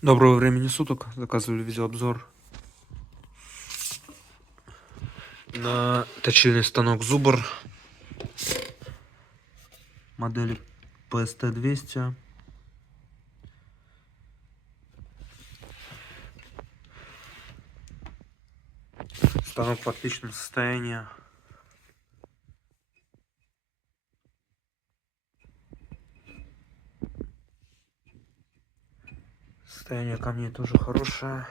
Доброго времени суток. Заказывали видеообзор на точильный станок Зубр модели PST-200. Станок в отличном состоянии. Состояние камней тоже хорошее.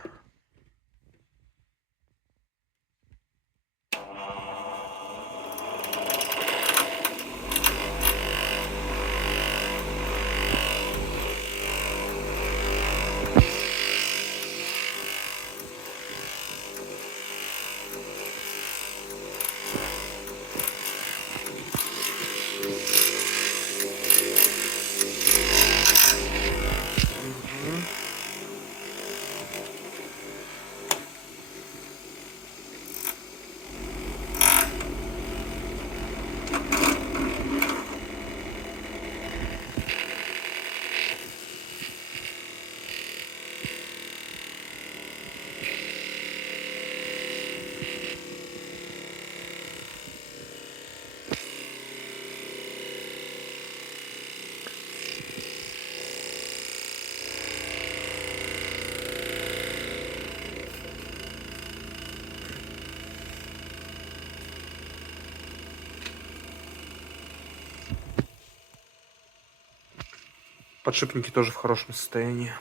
Подшипники тоже в хорошем состоянии.